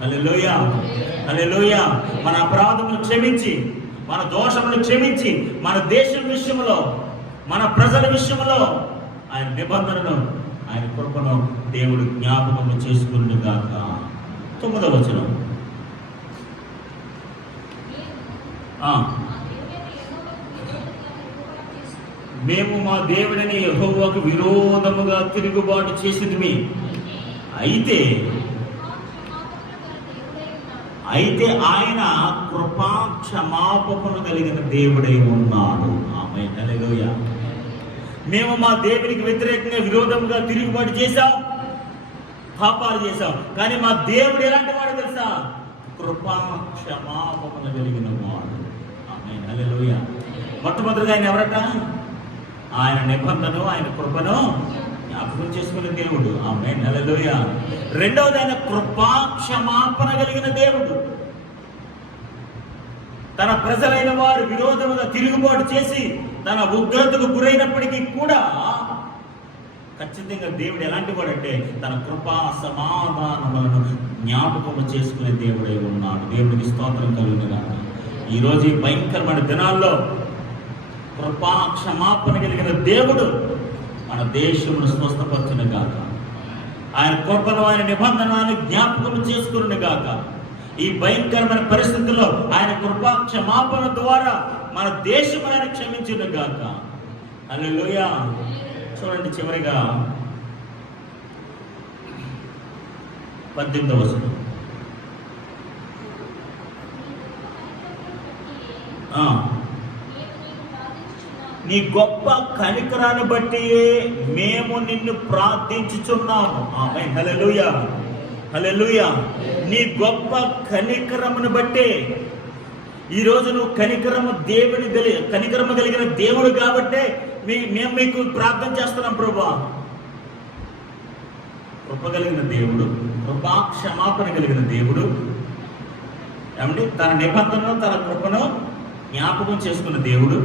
హల్లెలూయా, హల్లెలూయా. మన అపరాధములు క్షమించి, మన దోషములు క్షమించి, మన దేశం విషయంలో, మన ప్రజల విషయంలో ఆయన నిబంధనను, ఆయన కృపను దేవుడు జ్ఞాపకము చేసుకును గాక. 9వ వచనం, మేము మా దేవుడిని యెహోవాకు విరోధముగా తిరుగుబాటు చేసితిమి, అయితే ఆయన కృపా క్షమాపణను కలిగిన దేవుడై ఉన్నాడు. ఆమేన్, హల్లెలూయా. మేము మా దేవునికి వ్యతిరేకంగా విరోధముగా తిరుగుబాటు చేశాం, పాపాలు చేశాం, కానీ మా దేవుడు ఎలాంటి వాడు తెలుసా? కృపా క్షమాపణ కలిగిన వాడు. ఆమేన్, హల్లెలూయా. మొట్టమొదటిగా ఆయన ఎవరట? ఆయన నిబంధనను, ఆయన కృపను జ్ఞాపకం చేసుకునే దేవుడు. ఆమేన్, హల్లెలూయా. రెండవది, ఆయన కృపా క్షమాపణ కలిగిన దేవుడు. తన ప్రజలైన వారు విరోధముగా తిరుగుబాటు చేసి తన ఉగ్రతకు గురైనప్పటికీ కూడా ఖచ్చితంగా దేవుడు ఎలాంటి వాడంటే తన కృపా సమాధానములను జ్ఞాపకము చేసుకునే దేవుడై ఉన్నాడు. దేవుడికి స్తోత్రం కలుగునుగా. ఈరోజు ఈ భయంకరమైన దినాల్లో కృపా క్షమాపణ కలిగిన దేవుడు మన దేశమును స్వస్థపరచును గాక. ఆయన కృపను, ఆయన నిబంధనను జ్ఞాపకం చేసుకును గాక. ఈ భయంకరమైన పరిస్థితుల్లో ఆయన కృపా క్షమాపణ ద్వారా మన దేశం ఆయన క్షమించును గాక. హల్లెలూయా. చూడండి, చివరిగా 18వ వచనం. నీ గొప్ప కనికరాన్ని బట్టి మేము నిన్ను ప్రార్థించుచున్నాము. ఆమేన్, హల్లెలూయా, హల్లెలూయా. నీ గొప్ప కనికరమును బట్టే ఈరోజు నువ్వు కనికరము కలిగిన దేవుడు కాబట్టే మేము మీకు ప్రార్థన చేస్తున్నాం. ప్రభువా, కృప కలిగిన దేవుడు, కృపా క్షమాపణ కలిగిన దేవుడు, ఏమండి తన నిబంధనను, తన కృపను జ్ఞాపకం చేసుకున్న దేవుడు.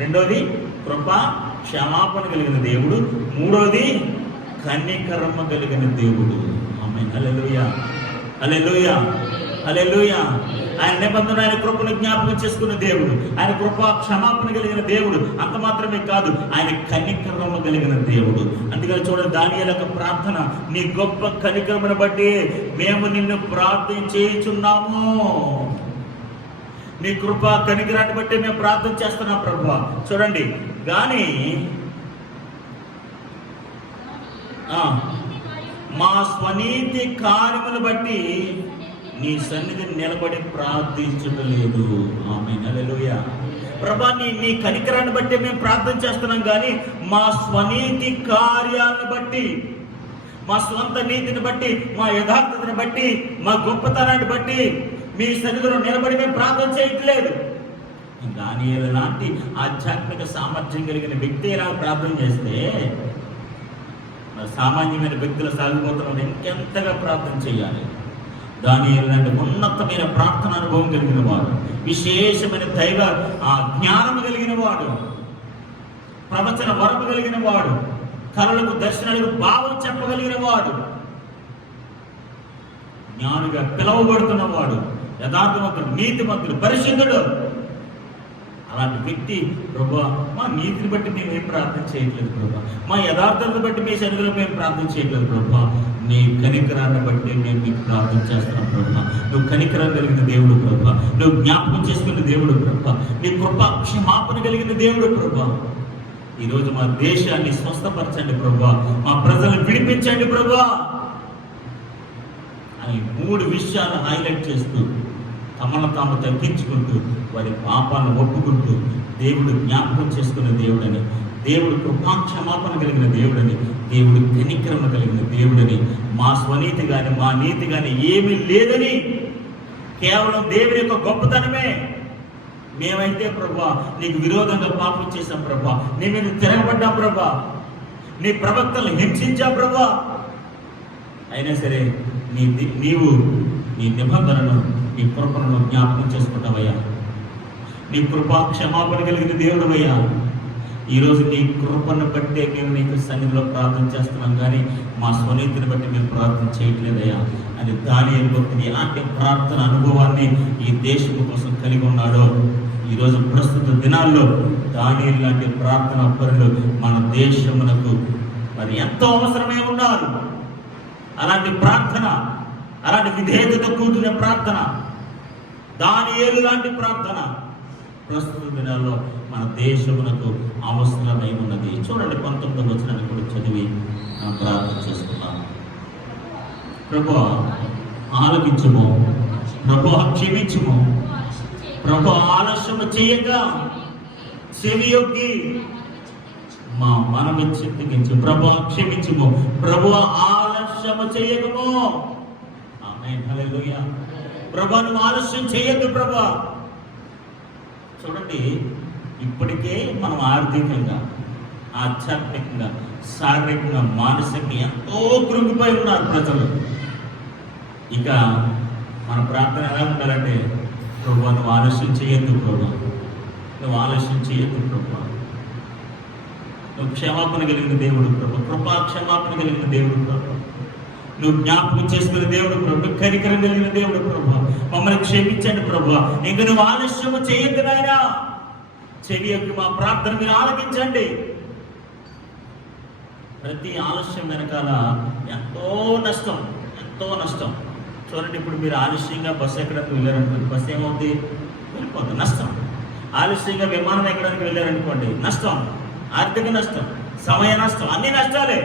రెండోది కృపా క్షమాపణ కలిగిన దేవుడు. మూడోది కనికరము కలిగిన దేవుడు. ఆమేన్, హల్లెలూయా, హల్లెలూయా, హల్లెలూయా. ఆయన నిబంధన, ఆయన కృపను జ్ఞాపకం చేసుకున్న దేవుడు, ఆయన కృపా క్షమాపణ కలిగిన దేవుడు. అంత మాత్రమే కాదు, ఆయన కనికరము కలిగిన దేవుడు. అందుకని చూడండి, దానియేలు యొక్క ప్రార్థన, నీ గొప్ప కనికరమును బట్టి మేము నిన్ను ప్రార్థన చేయుచున్నాము. నీ కృపా కనికరాన్ని బట్టి మేము ప్రార్థన చేస్తున్నాం ప్రభువా. చూడండి, కానీ మా స్వనీతి కార్యములు బట్టి నీ సన్నిధిని నిలబడి ప్రార్థించలేదు. ఆమేన్, హల్లెలూయా. ప్రభా, నీ కనికరాన్ని బట్టి మేము ప్రార్థన చేస్తున్నాం, కానీ మా స్వనీతి కార్యాలను బట్టి, మా స్వంత నీతిని బట్టి, మా యథార్థతను బట్టి, మా గొప్పతనాన్ని బట్టి మీ సన్నిధిలో నిలబడి మేము ప్రార్థన చేయట్లేదు. దానియేలు లాంటి ఆధ్యాత్మిక సామర్థ్యం కలిగిన వ్యక్తి ఇలా ప్రార్థన చేస్తే సామాన్యమైన వ్యక్తుల సాగిపోతున్న ఇంకెంతగా ప్రార్థన చేయాలి. దానియేలు లాంటి ఉన్నతమైన ప్రార్థన అనుభవం కలిగిన వాడు, విశేషమైన దైవ జ్ఞానము కలిగిన వాడు, ప్రవచన వరము కలిగిన వాడు, కళలకు దర్శనాలకు భావం చెప్పగలిగిన వాడు, జ్ఞానిగా పిలువబడుతున్న వాడు, యథార్థవంతుడు, నీతిమంతుడు, పరిశుద్ధుడు. అలాంటి వ్యక్తి, ప్రభా మా నీతిని బట్టి మేము ఏం ప్రార్థన చేయట్లేదు ప్రభా, మా యథార్థతను బట్టి మీ సన్నిధిలో మేము ప్రార్థన చేయట్లేదు ప్రభా, నీ కనికరాన్ని బట్టి మేము మీకు ప్రార్థన చేస్తున్నాం ప్రభా. నువ్వు కనికరం కలిగిన దేవుడు ప్రభా, నువ్వు జ్ఞాపకం చేసుకున్న దేవుడు ప్రభా, నీ కృప క్షమాపణ కలిగిన దేవుడు ప్రభా. ఈరోజు మా దేశాన్ని స్వస్థపరచండి ప్రభా, మా ప్రజలను విడిపించండి ప్రభా అని 3 విషయాలు హైలైట్ చేస్తూ, తమను తాము తగ్గించుకుంటూ, వారి పాపాలను ఒప్పుకుంటూ, దేవుడు జ్ఞాపకం చేసుకున్న దేవుడని, దేవుడు కృపాక్షమాపణ కలిగిన దేవుడని, దేవుడు కనికరమ కలిగిన దేవుడని, మా స్వనీతి కానీ మా నీతి కానీ ఏమీ లేదని, కేవలం దేవుని యొక్క గొప్పతనమే. మేమైతే ప్రభా నీకు విరోధంగా పాపం చేశాం ప్రభా, నీ మీద తిరగబడ్డాం ప్రభా, నీ ప్రవక్తలు హింసించాం ప్రభా. అయినా సరే నీవు నీ నిబంధనను, నీ కృపను జ్ఞాపకం చేసుకుంటావయ్యా. నీ కృపా క్షమాపణ కలిగిన దేవుడవయ్యా. ఈరోజు నీ కృపను బట్టే మేము నీకు సన్నిధిలో ప్రార్థన చేస్తున్నాం, కానీ మా స్వనీతిని బట్టి మేము ప్రార్థన చేయట్లేదయ్యా అని దానియేలు భక్తుడు ఎలాంటి ప్రార్థన అనుభవాన్ని ఈ దేశం కోసం కలిగి ఉన్నాడో, ఈరోజు ప్రస్తుత దినాల్లో దానియేలు లాంటి ప్రార్థన పరులు మన దేశమునకు మరి ఎంతో అవసరమై ఉన్నారు. అలాంటి ప్రార్థన, అలాంటి విధేయతతో కూడిన ప్రార్థన, దానియేలు లాంటి ప్రార్థన ప్రస్తుత దినాల్లో మన దేశమునకు అవసరమై ఉన్నది. చూడండి, 19వ వచనాన్ని కూడా చదివి ప్రార్థన చేసుకున్నాము. ప్రభువా ఆలకించుము, ప్రభువా క్షమించుము, ప్రభువా ఆలస్యము చేయక చెవియొగ్గి మా మనవి చిత్తగించు, ప్రభువా క్షమించుము, ప్రభువా ఆలస్యము చేయకము. ఆమేన్, హల్లెలూయా. ప్రభువా నువ్వు ఆలస్యం చేయొద్దు ప్రభువా. చూడండి, ఇప్పటికే మనం ఆర్థికంగా, ఆధ్యాత్మికంగా, శారీరకంగా, మానసికంగా ఎంతో కృంగిపోయి ఉన్నారు ప్రజలు. ఇక మన ప్రార్థన ఎలా ఉండాలంటే, ప్రభువా నువ్వు ఆలస్యం చేయొద్దు ప్రభువా, నువ్వు ఆలస్యం చేయొద్దు ప్రభువా, నువ్వు క్షమాపణ కలిగిన దేవుడు ప్రభు, కృపా క్షమాపణ కలిగిన దేవుడు ప్రభు, నువ్వు జ్ఞాపకం చేసుకునే దేవుడు ప్రభు, కనికరం కలిగిన దేవుడు ప్రభు, మమ్మల్ని క్షమించండి ప్రభు. ఇంక నువ్వు ఆలస్యము చేయొద్దు నాయనా, చెవి యొక్క మా ప్రార్థన మీరు ఆలకించండి. ప్రతి ఆలస్యం వెనకాల ఎంతో నష్టం, ఎంతో నష్టం. చూడండి, ఇప్పుడు మీరు ఆలస్యంగా బస్సు ఎక్కడానికి వెళ్ళారనుకోండి, బస్సు ఏమవుతుంది? వెళ్ళిపోతుంది, నష్టం. ఆలస్యంగా విమానం ఎక్కడానికి వెళ్ళారనుకోండి, నష్టం, ఆర్థిక నష్టం, సమయ నష్టం, అన్ని నష్టాలే.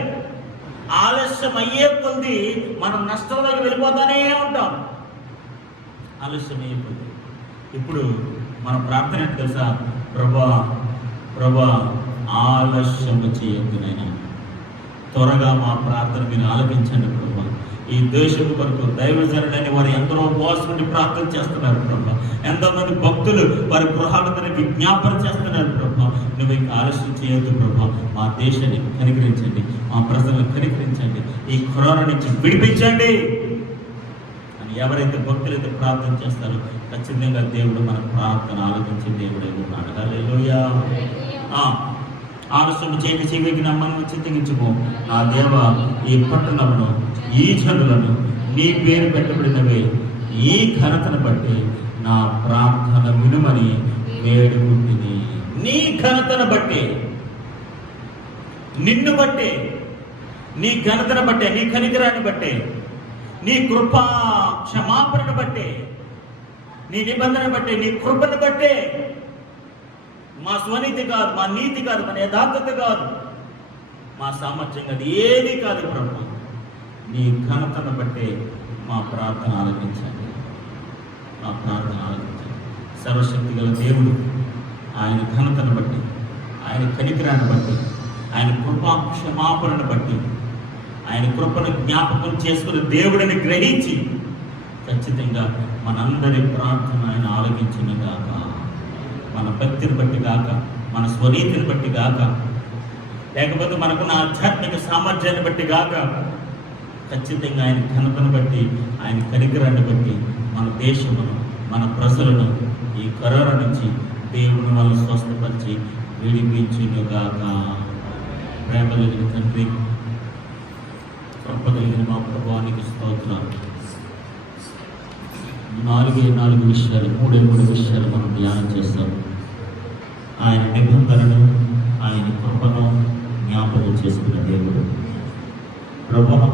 ఆలస్యం అయ్యే కొద్ది మనం నష్టంలోకి వెళ్ళిపోతానే ఉంటాం. ఆలస్యం అయ్యిపోతుంది. ఇప్పుడు మన ప్రార్థన ఏంటి తెలుసా? ప్రభా ప్రభా ఆలస్యము చేయొద్దు నాయనా, త్వరగా మా ప్రార్థన మీరు ఆలకించండి ప్రభా. ఈ దేశం కొరకు దైవజనుడని వారు ఎందరో ఉపవాసం నుండి ప్రార్థన చేస్తున్నారు ప్రభా. ఎంతోమంది భక్తులు వారి గృహాలను విజ్ఞాపన చేస్తున్నారు ప్రభా. నువ్వు ఇంకా ఆలస్యం చేయొద్దు ప్రభా. మా దేశాన్ని కనికరించండి, మా ప్రజలను కనికరించండి, ఈ కరోనా నుంచి విడిపించండి అని ఎవరైతే భక్తులైతే ప్రార్థన చేస్తారో ఖచ్చితంగా దేవుడు మన ప్రార్థన ఆలోచించే దేవుడే ఉన్నాడు. హల్లెలూయా. ఆలస్యం చేయక చెవికి నమ్మను చింతగించుకో నా దేవ, ఈ పట్టణమును, ఈ జనులను నీ పేరు పెట్టబడినవే ఈ ఘనతను బట్టి నా ప్రార్థన వినుమని వేడుకుంటుంది. నీ ఘనతను బట్టి, నిన్ను బట్టి, నీ ఘనతను బట్టే, నీ కనికరాన్ని బట్టే, నీ కృపా క్షమాపణను బట్టే, నీ నిబంధన బట్టే, నీ కృపను బట్టే, మా స్వనీతి కాదు, మా నీతి కాదు, మన యథార్థత కాదు, మా సామర్థ్యం కాదు, ఏది కాదు ప్రభు. నీ ఘనతను బట్టే మా ప్రార్థన ఆలకించండి, మా ప్రార్థన ఆలకించండి. సర్వశక్తి గల దేవుడు ఆయన ఘనతను బట్టి, ఆయన కనికరాన్ని బట్టి, ఆయన కృపా క్షమాపణను బట్టి, ఆయన కృపను జ్ఞాపకం చేసుకుని దేవుడిని గ్రహించి ఖచ్చితంగా మనందరి ప్రార్థన ఆయన ఆలకించిన గాక. మన భక్తిని బట్టి గాక, మన స్వనీతిని బట్టి గాక, లేకపోతే మనకున్న ఆధ్యాత్మిక సామర్థ్యాన్ని బట్టి గాక, ఖచ్చితంగా ఆయన ఘనతను బట్టి, ఆయన కనికరాన్ని బట్టి మన దేశమును, మన ప్రజలను ఈ కరోనా నుంచి దేవుని వల్ల స్వస్థపరిచి విడిపించునుగాక. ప్రేమ కలిగిన తండ్రి, కృప కలిగిన మా ప్రభువానికి స్తోత్రాలు. 4 విషయాలు, 3 విషయాలు మనం ధ్యానం చేస్తాం. ఆయన నిబంధనను, ఆయన కృపను జ్ఞాపకం చేసుకున్న దేవుడు. ప్రభువా,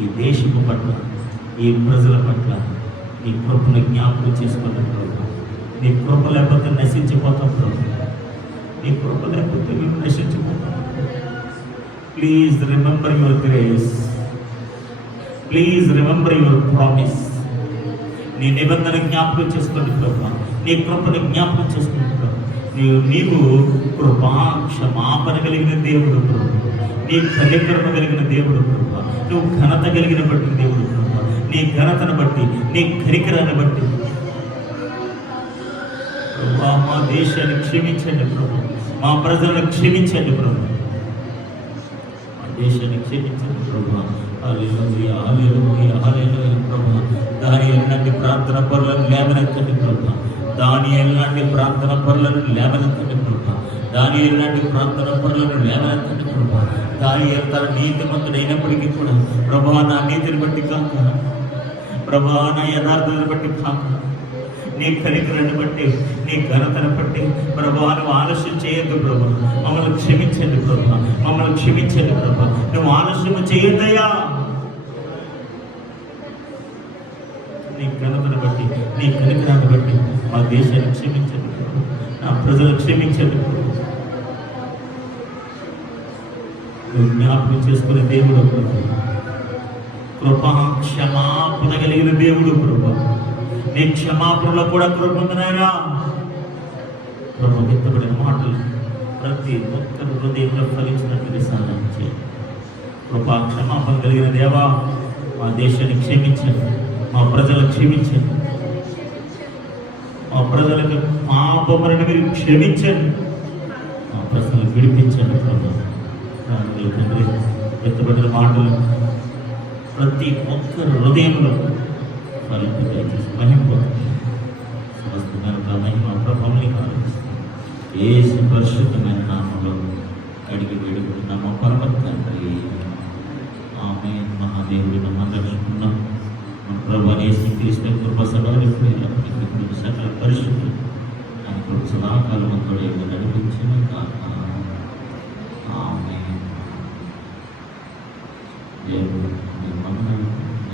ఈ దేశము పట్ల, ఈ ప్రజల పట్ల నీ కృపను జ్ఞాపకం చేసుకున్న ప్రభు. నీ కృప లేకపోతే నశించిపోతాం ప్రభు, నీ కృప లేకపోతే మేము నశించిపోతాం. Please remember your grace, please remember your promise. నీ నిబంధన జ్ఞాపకం చేసుకోండి ప్రభు, నీ కృపను జ్ఞాపకం చేసుకోండి ప్రభు. నీవు కృపా క్షమాపణ కలిగిన దేవుడు ప్రభు, నీ కనికరణ కలిగిన దేవుడు ప్రభు, నువ్వు ఘనత కలిగిన బట్టి దేవుడు ప్రభు, నీ ఘనతను బట్టి, నీ కనికరాన్ని బట్టి ప్రభు మా దేశాన్ని క్షమించండి ప్రభు, మా ప్రజలను క్షమించండి ప్రభు, మా దేశాన్ని క్షమించండి ప్రభు. హల్లెలూయా, హల్లెలూయా, హల్లెలూయా ప్రభు. దానియేలు లాంటి ప్రార్థన పరులను లేవనెత్తండి ప్రభు, దానియేలు లాంటి ప్రార్థన పరులను లేవనెత్తండి ప్రభు, దానియేలు లాంటి ప్రార్థన పరులను లేవనెత్తండి ప్రభు. దానియేలు తన నీతిమంతుడు అయినప్పటికీ కూడా ప్రభు నా నీతిని బట్టి కాక, ప్రభు నా యథార్థతను బట్టి కాక, నీ కనికరాన్ని బట్టి, నీ ఘనతను బట్టి ప్రభు నువ్వు ఆలస్యం చేయొద్దు ప్రభు. మమ్మల్ని క్షమించండి ప్రభు, మమ్మల్ని క్షమించండి ప్రభు. నువ్వు ఆలస్యం చేయొద్దయ్యా. నీ ఘనతను బట్టి, నీ కనికరాన్ని బట్టి మా దేశాన్ని క్షమించండి ప్రభు, నా ప్రజలు క్షమించండి ప్రభు. నువ్వు జ్ఞాపకం చేసుకునే దేవుడు ప్రభు, కృపా క్షమాపణ కలిగిన దేవుడు ప్రభు. నీ క్షమాపణలో కూడా కృప ఉందనాయనా ప్రభు. ఎత్తబడిన మాటలు ప్రతి ఒక్కరి హృదయంలో ఫలించినట్టు సహాయం చేయండి. కృపా క్షమాపణ కలిగిన దేవా, మా దేశాన్ని క్షమించండి, మా ప్రజలను క్షమించండి, మా ప్రజలకు పాపములను మీరు క్షమించండి, మా ప్రజలను విడిపించండి ప్రభు. తండ్రి, ఎత్తబడిన మాటలు ప్రతి ఒక్కరి హృదయంలో మహిమ ప్రభావం యేసు పరిశుద్ధమైన నామంలో అడిగి వేడుకుంటున్నాము పరమ తండ్రి. ఆమేన్. మహాదేవుడి నమ్మదలుచుకున్నాం మన ప్రభు యేసుక్రీస్తు కృప సకల సకల పరిశుద్ధులు ఆయన కృప సదాకాలం తోడు నడిపించిన కాక. ఆమేన్. దేవుడు